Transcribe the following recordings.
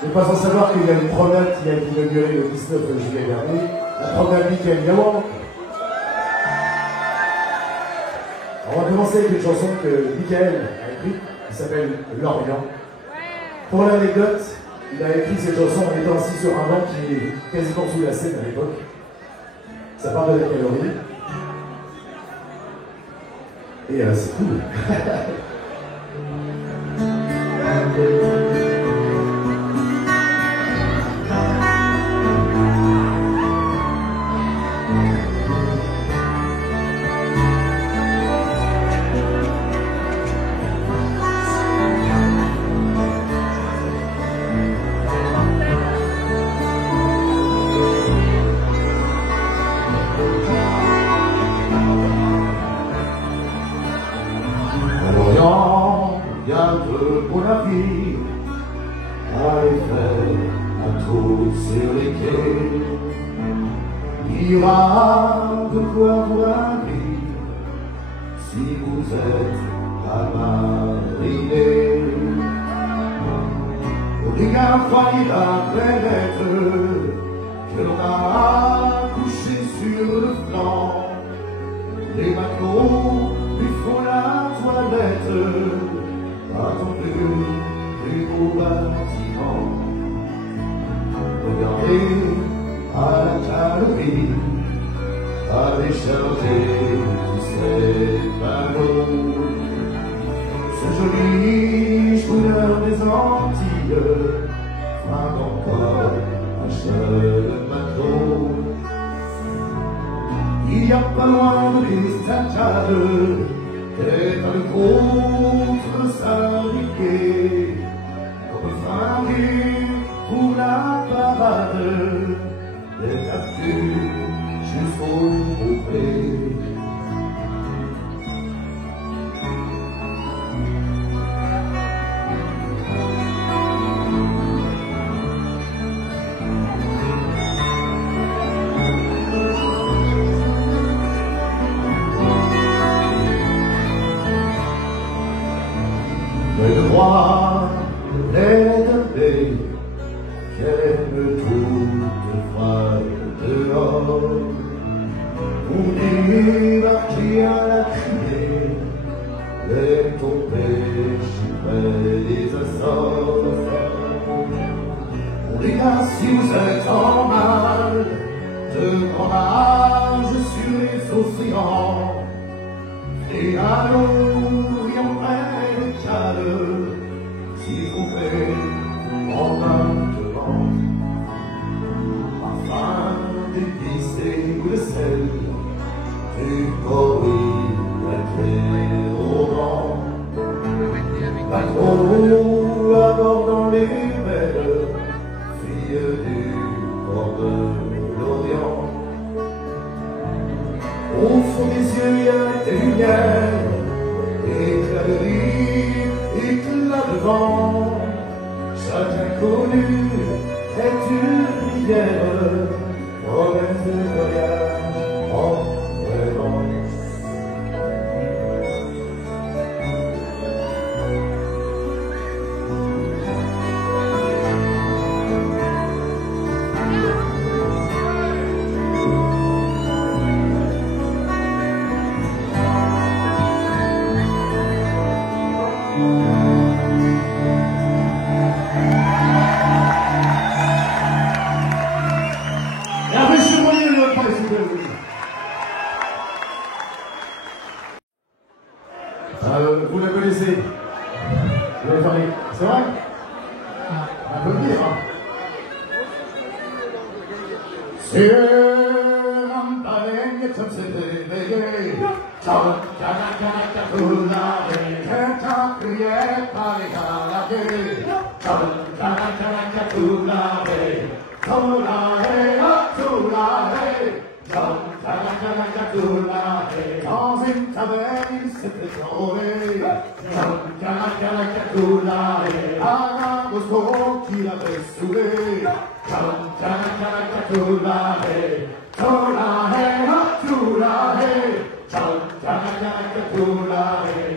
Ne pas sans savoir qu'il y a une promenade qui a été inaugurée le 19 juillet dernier, la promenade Michael Yawan. On va commencer avec une chanson que Michael a écrite, qui s'appelle L'Orient. Pour l'anecdote, il a écrit cette chanson en étant assis sur un banc qui est quasiment sous la scène à l'époque. Ça parle de la calorie. Et c'est cool. Il y a de beaux navires à Eiffel, à Tours sur les quais. Il y aura de quoi vous ravir si vous êtes à mariner. Au regard faillir la planète que l'on a couché sur le flanc. Les matelots lui font la toilette. Attendez plus beau bâtiment. Regardez à la calorie, à décharger tous ces panneaux. Ce joli couleur des Antilles frappe encore un seul matelot. Il n'y a pas loin de l'estacade, et dans le contre s'indiquer, comme fringué pour la parade, des captures jusqu'au bouffet. Le droit est un pays qu'aime toute froide dehors. On débarquer à la criée, les tomber près des assorts. On regarde si vous êtes en mal, de grand âge sur les océans. Et à l'Orient près des cales, s'y trouver en maintenant, afin d'épicer le sel du corps la au vent. Pas trop à bord dans les belles filles du port de l'Orient. Au fond des yeux, il y a des lumières, éclat de rire, éclat de vent. Chaque inconnu est une rivière, promesse de voyage en rêvant. Vous la connaissez? Vous l'avez parlé? C'est vrai? On peut le dire, hein? Sur un palais, comme c'est réveillé, quelqu'un criait par les canapés, dans une taverne, il s'était enrôlé. À Moscou qui l'avait saoulé.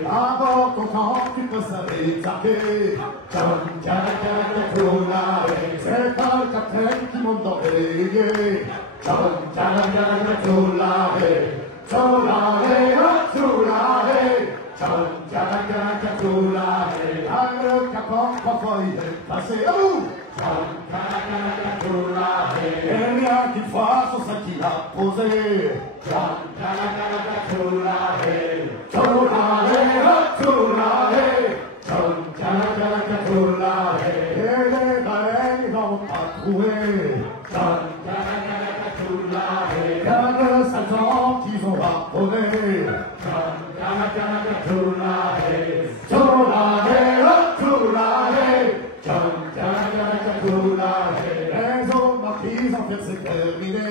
À bord content, tu peux savoir taper. John, c'est pas le capitaine qui monte dans les aiguilles. John, le capon, parfois il est passé à bout. Et rien qu'une fois sur ça qu'il a posé. Et les baleines n'en vont pas trouver. Car le Satan qu'ils ont rapporté. Les hommes marquis en fait c'est terminé.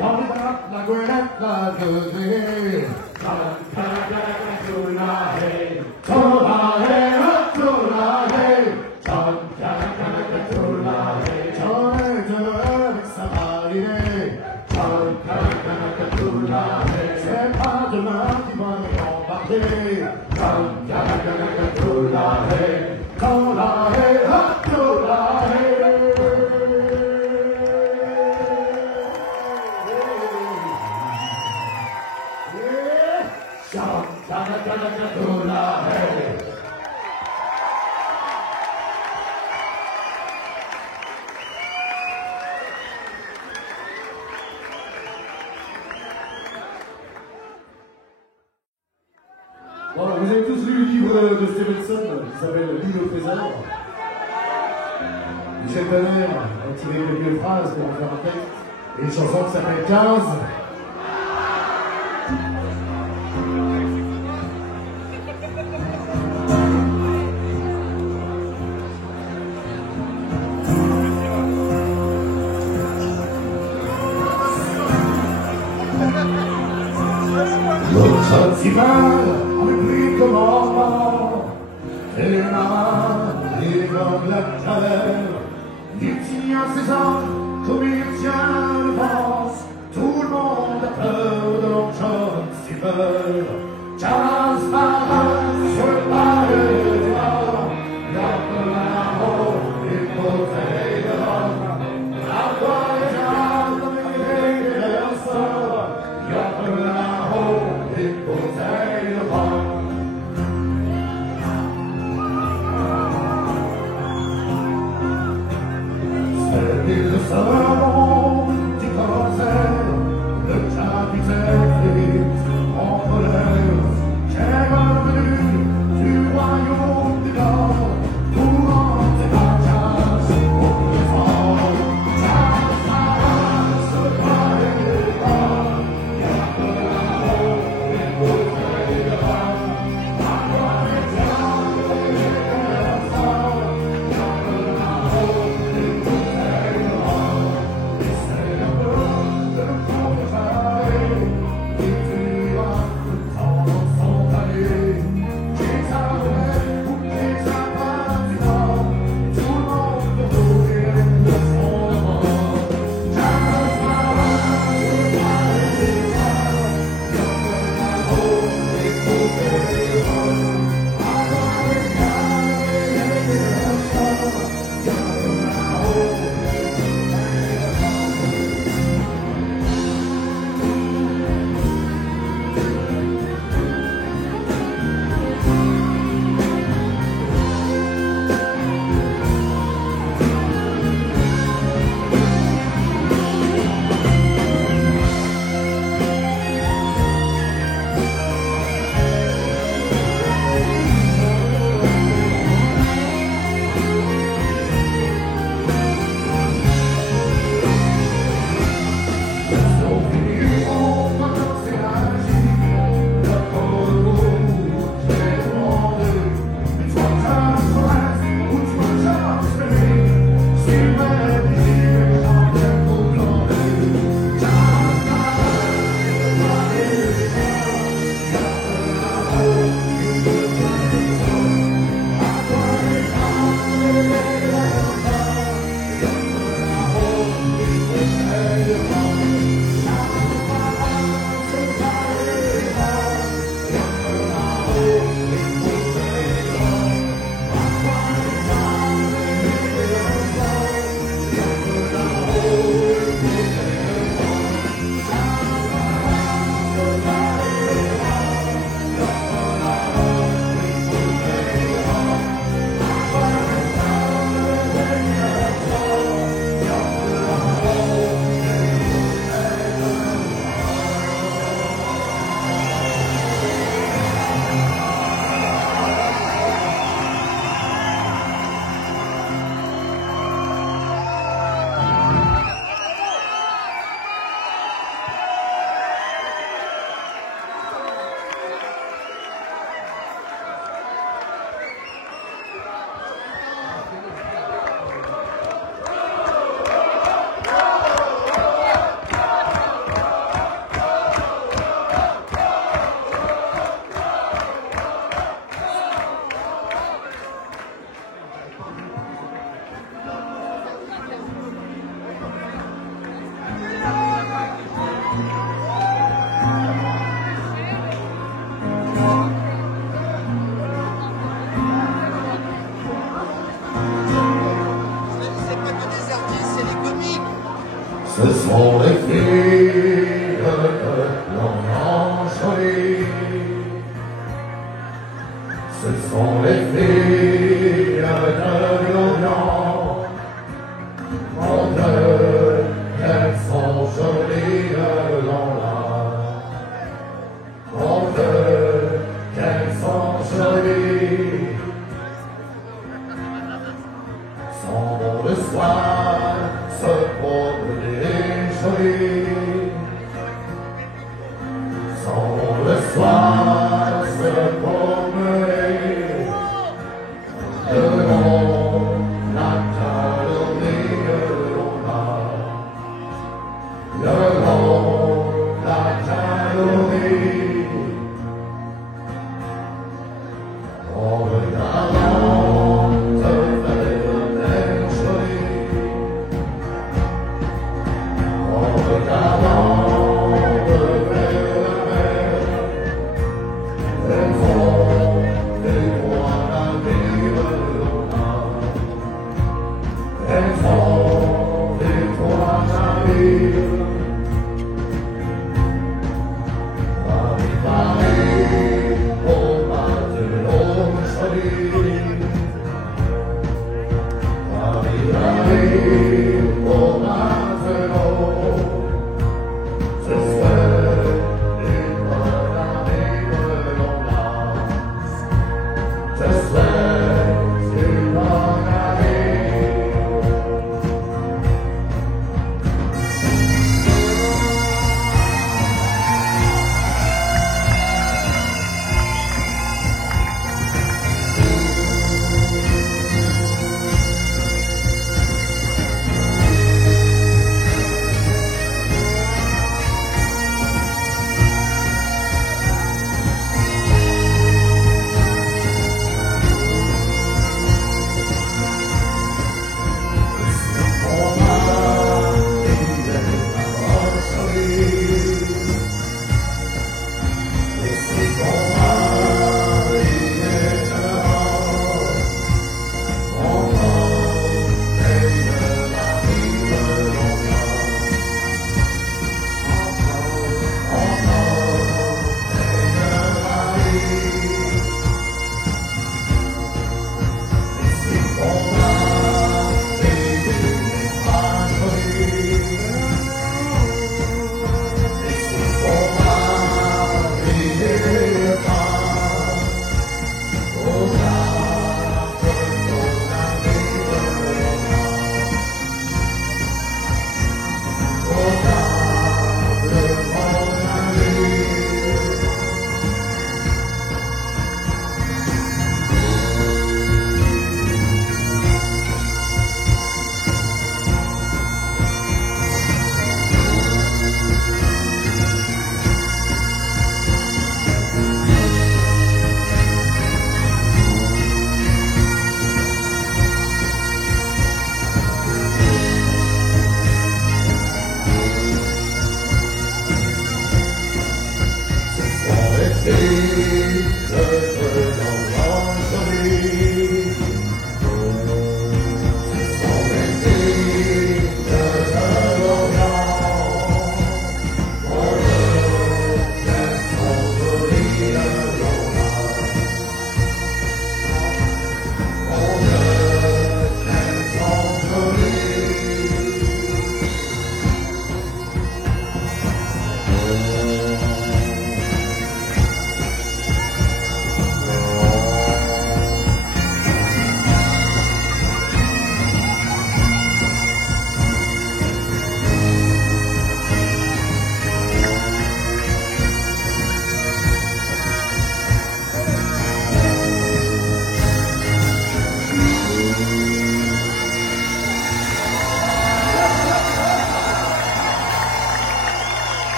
Dans les bacs, la goélette, la degré. C'est pas demain qui va nous embarquer. Bon, vous avez tous lu le livre de Stevenson qui s'appelle L'île au trésor. Michel Tonnerre a tiré quelques phrases pour en faire un texte et une chanson qui s'appelle 15. L'autre festival avec lui commandant et les marins, les hommes la travers. Il tient ses armes comme il tient le vent. Tout le monde a peur de Long John Silver. 15 marins sur le pas de l'Étoile, l'homme là-haut, les bouteilles de rhum. À quoi les gens comme les sorts, l'homme là-haut, les bouteilles de rhum. C'est l'île de Salomon, Ce sont les filles que l'on a choisies. Ce sont les filles que l'on a montré qu'elles sont jolies l'on l'a. Montré qu'elles sont jolies. Sans bon le soir se promener joli. Sans bon le soir se promener devant la calomnie l'on a. Devant la calomnie. En regardant te faire joli. En regardant te faire elles font des points d'avenir l'on a. Elles font des points d'avenir. Paris, Paris, au matelot joli. Paris, Paris, au matelot. J'espère des points d'avenir l'on a. J'espère des points d'avenir.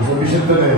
Ils sont obligés de donner.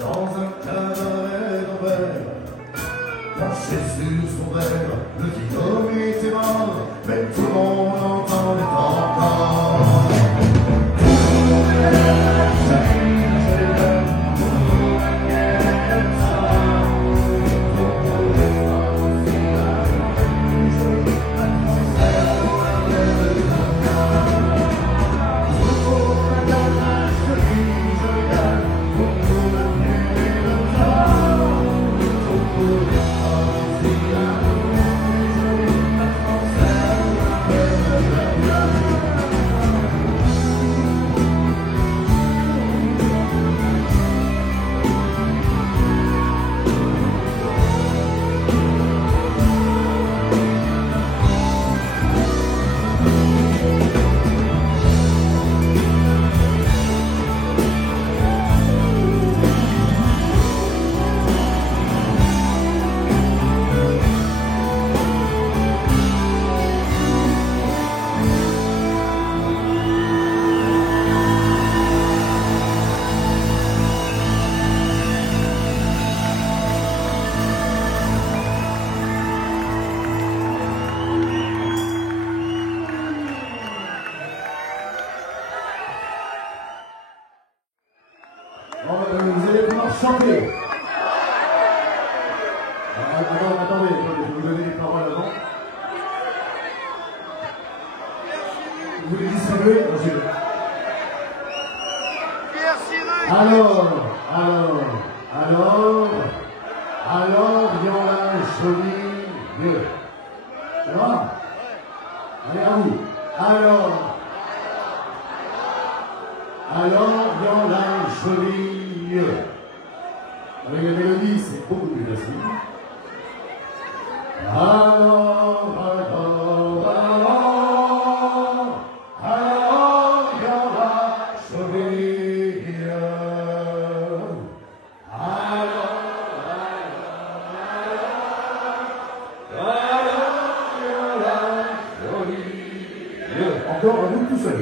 dans un cabaret d'envers. Penché sur son verre, le petit homme était mort, mais tout le monde entendait encore. Vous allez pouvoir chanter. Attendez, je vais vous donner les paroles avant. Vous les distribuez? Alors, vient la jolie gueule. Ça va? Allez, à vous. Alors, vient la jolie gueule. Avec la mélodie, c'est beaucoup plus facile. Alors, vient la jolie gueule. Encore à vous tout seul.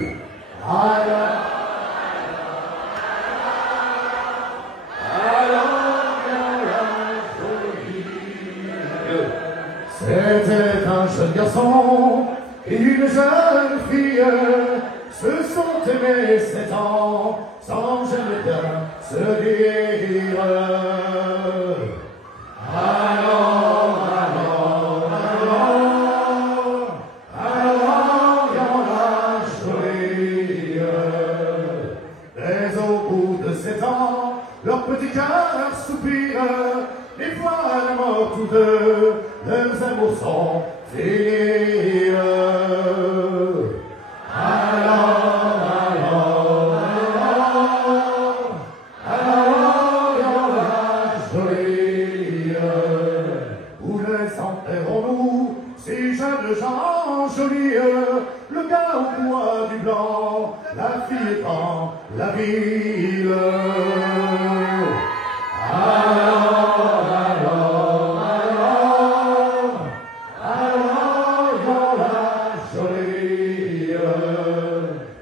C'était un jeune garçon et une jeune fille se sont aimés 7 ans sans jamais bien se dire. Mais au bout de 7 ans, leur petit cœur soupire, les fois la mort tous deux, leurs amours sont finis. Où les enterrons-nous, ces jeunes gens jolis, le gars au bois du blanc, la fille dans la ville.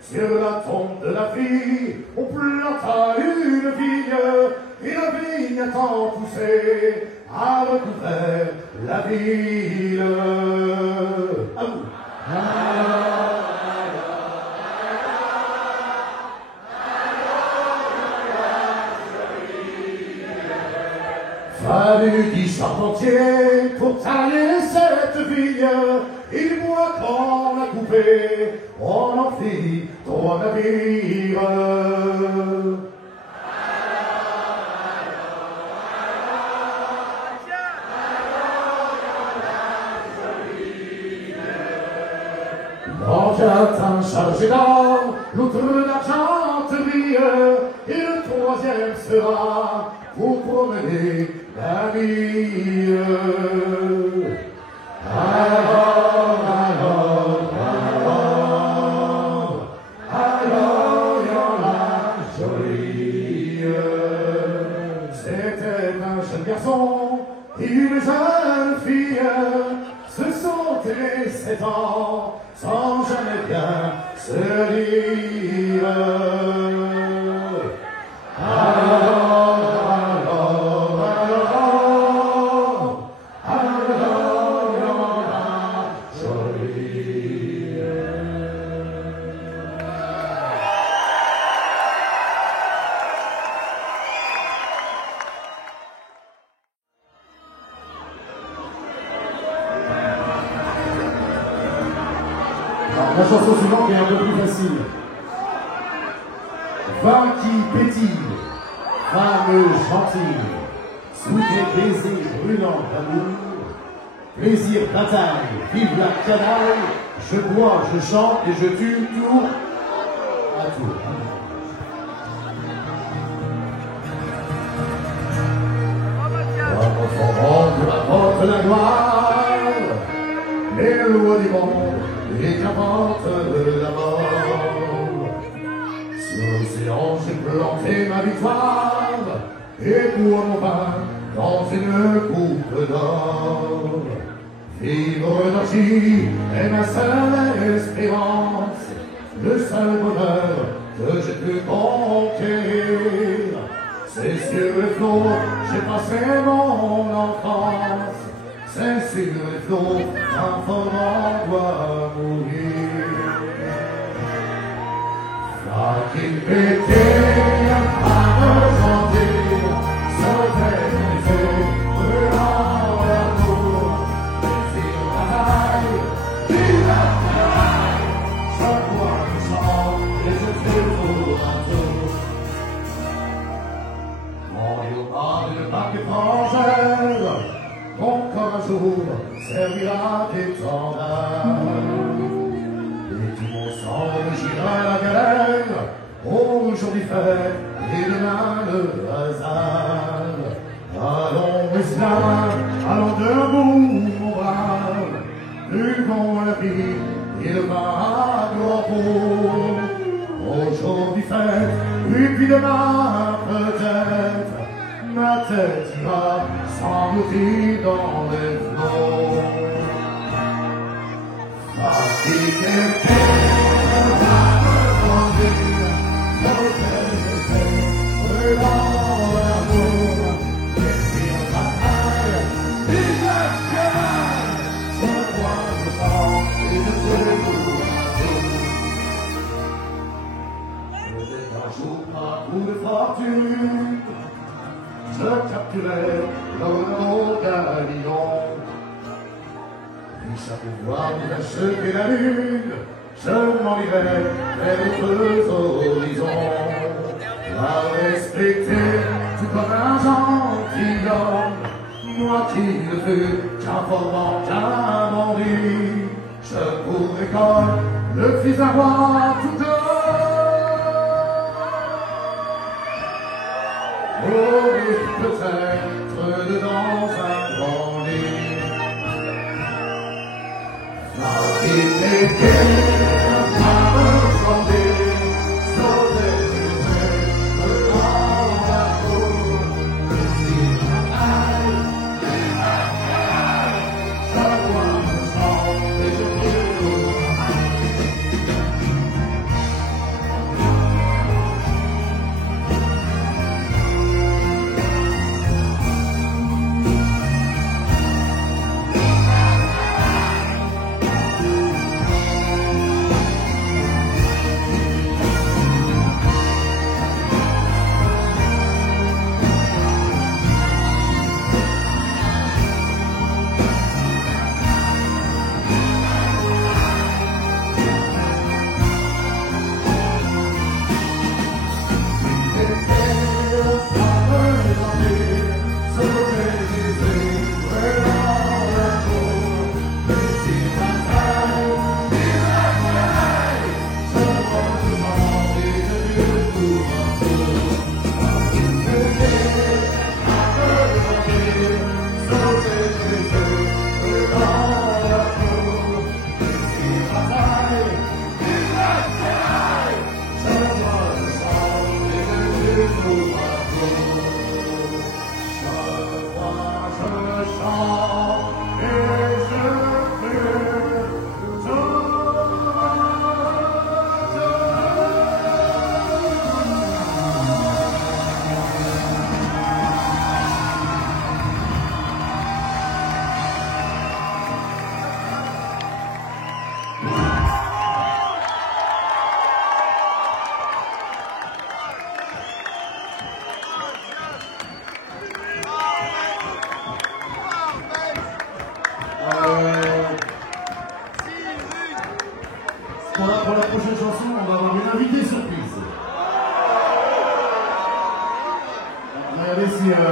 Sur la tombe de la fille, on planta une vigne, et la vigne a tant poussé à recouvrir la ville. À vous. Fallu 10 charpentiers pour tailler cette vigne, et du bois qu'on a coupé, on en fit 3 navires. L'enquête chargé d'or, l'autre d'argenterie, et le 3e sera pour promener la vie. Alors, y'en a jolie. C'était un jeune garçon et une jeune fille, se sont aimés 7 ans sans jamais bien se dire. Alors, La chanson suivante est un peu plus facile. Vin qui pétille, femme gentille, sous des baisers brûlants d'amour, plaisir, bataille, vive la canaille, je bois, je chante et je tue tour à tour. On rapporte la gloire, les lois du monde, et qu'importe la mort. Sur l'océan, j'ai planté ma victoire, et pour mon pain dans une coupe d'or. Vivre d'argile est ma seule espérance, le seul bonheur que j'ai pu conquérir. C'est sur le flot, j'ai passé mon enfance. C'est sur le flot, un enfant doit mourir. Va qu'il pétait, à me chanter, sautait les yeux, brûlant l'amour. Plaisir, bataille, vive la bataille, je bois, je chante, et je fais tour à tour. Le bac étrangère, mon corps un jour servira d'étendard. Et tout mon sang gira à la galère, au jour du fait, et demain le hasard. Allons, esclaves, allons debout, mon brave, buvons la vie, et le magot en peau. Au jour du fait, et puis demain peut-être, ma tête ira s'engloutir dans les flots. Parti quelqu'un va me conduire, sauter je sais, brûlant l'amour. Plaisir, bataille, vive la canaille, je bois, je chante et je fais tour à tour. Peut-être un jour, par coup de fortune, je capturais l'honneur galion. Riche à pouvoir d'acheter la lune, je m'en irai vers d'autres horizons. La respecter tout comme un gentilhomme, moi qui ne fus qu'un forment, qu'un bandit. Je pourrais comme le fils d'un roi tout homme. Mourir peut-être dedans un grand lit. Marie était à me chanter, sauter les yeux, me rendre la cour. Plaisir, bataille, vive la canaille, je bois, je chante et je brûle.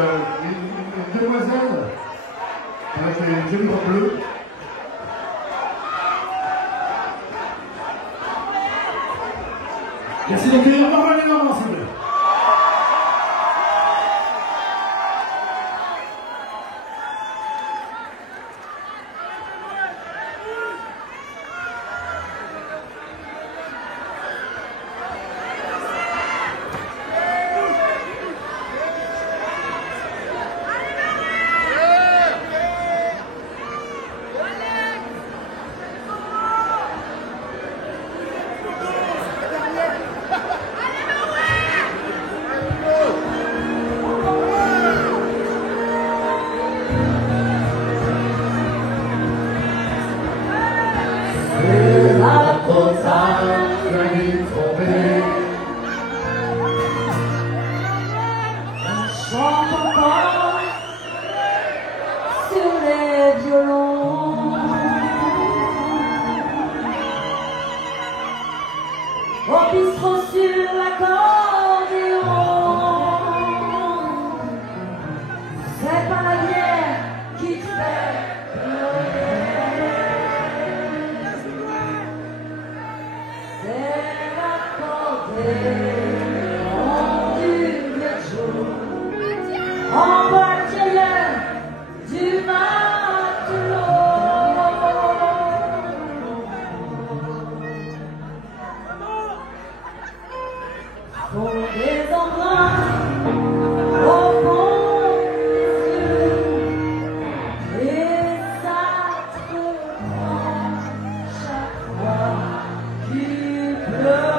une demoiselle avec les jolies robes bleues. Merci d'accueillir Marlène Normand, s'il vous plaît. Sur les violons, au bistrot sur l'accordéon, c'est pas la bière qui te fait pleurer, c'est l'accordéon du métro. En voiture du matelot, sont des embruns au fond des yeux, et ça te prend chaque fois qu'il pleut.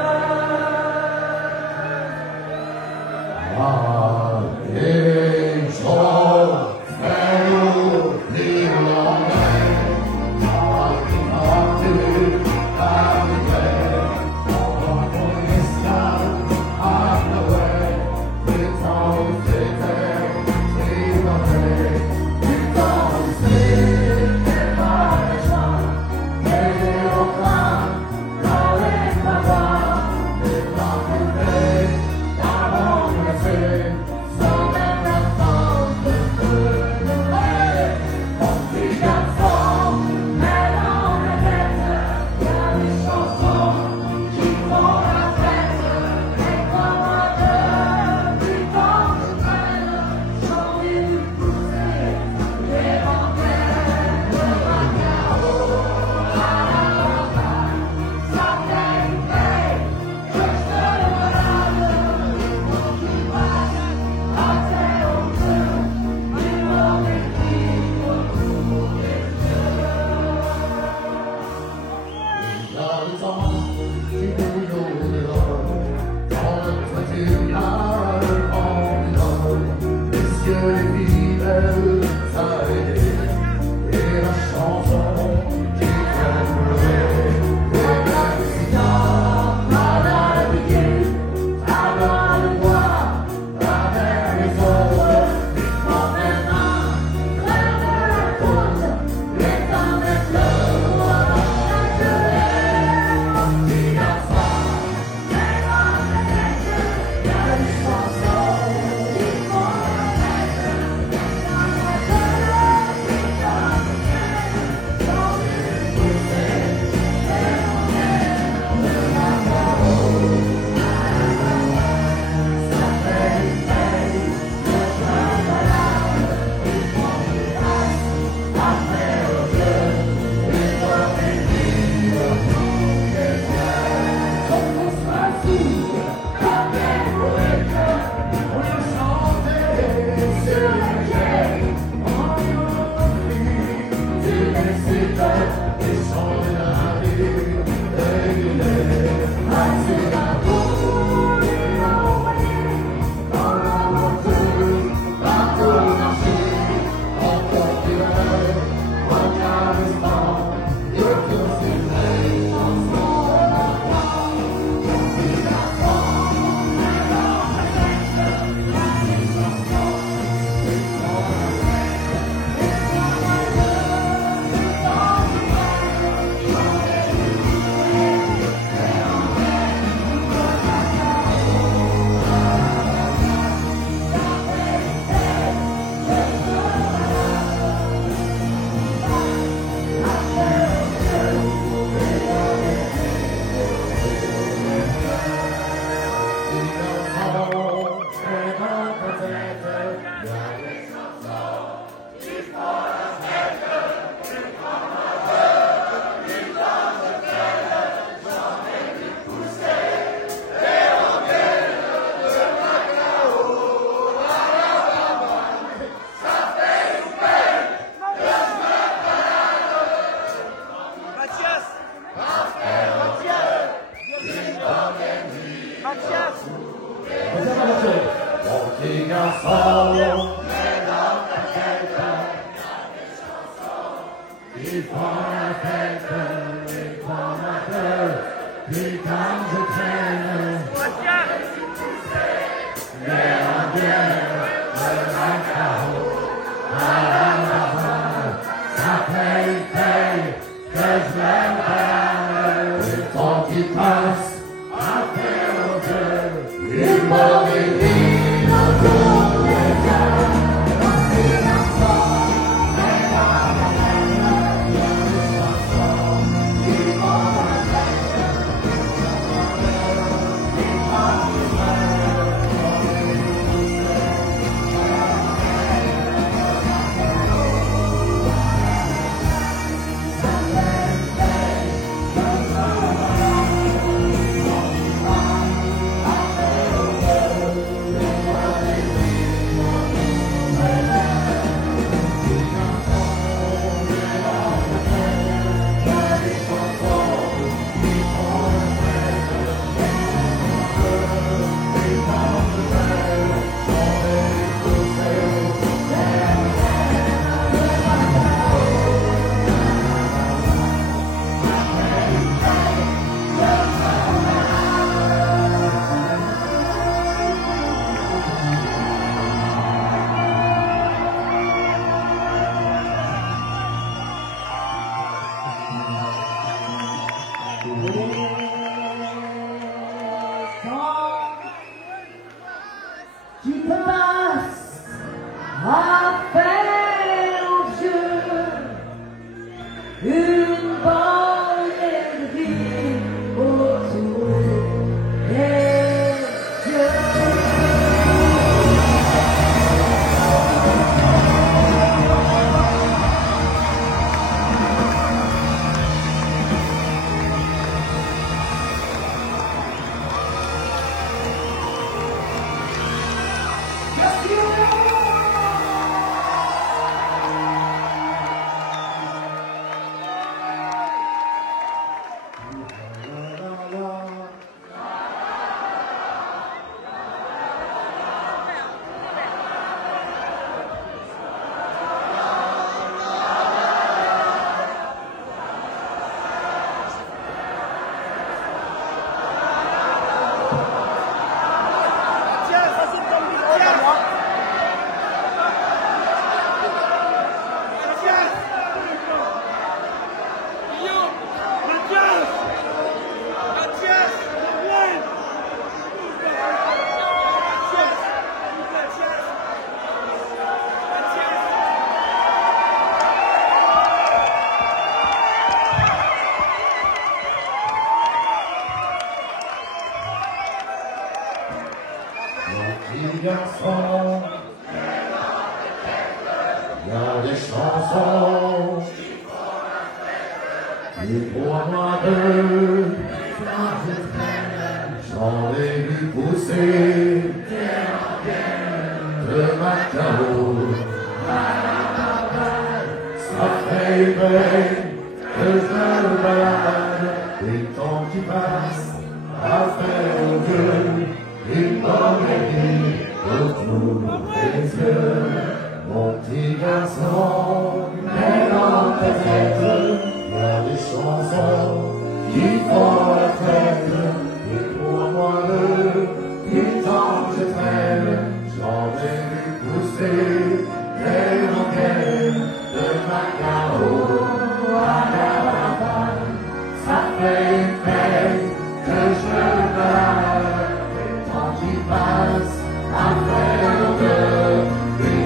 Après le cœur,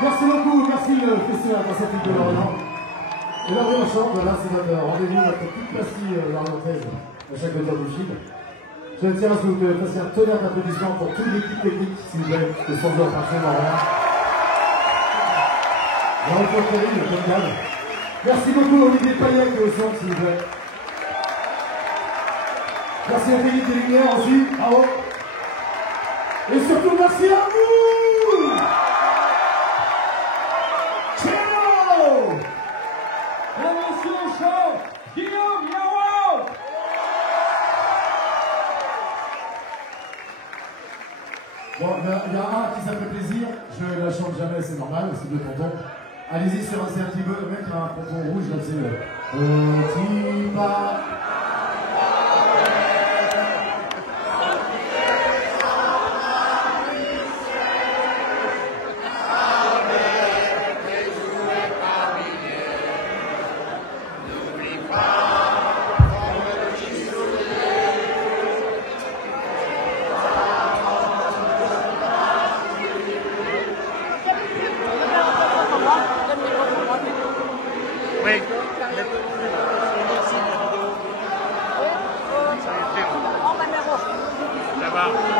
Merci beaucoup, merci le festival Atlantique de Lorient. Et Lorient chante, voilà, c'est notre rendez-vous, notre petite pastille lorientaise à chaque hauteur du film. Je tiens à ce que vous fassiez un tonnerre d'applaudissements pour toute l'équipe technique, s'il vous plaît, de son joueur parfait Lorient. La retour terrible, comme d'hab. Merci beaucoup Olivier Payet au son, s'il vous plaît. Merci à Philippe des Lumières aussi, bravo. Et surtout, merci à vous. Ciao. La mention chante Guillaume Yao. Bon, il y a un qui s'appelle plaisir, je la chante jamais, c'est normal, c'est deux tontons. Allez-y, c'est un petit peu, le mec qui a un pompon rouge, là, c'est petit pas. Oui. Ça va.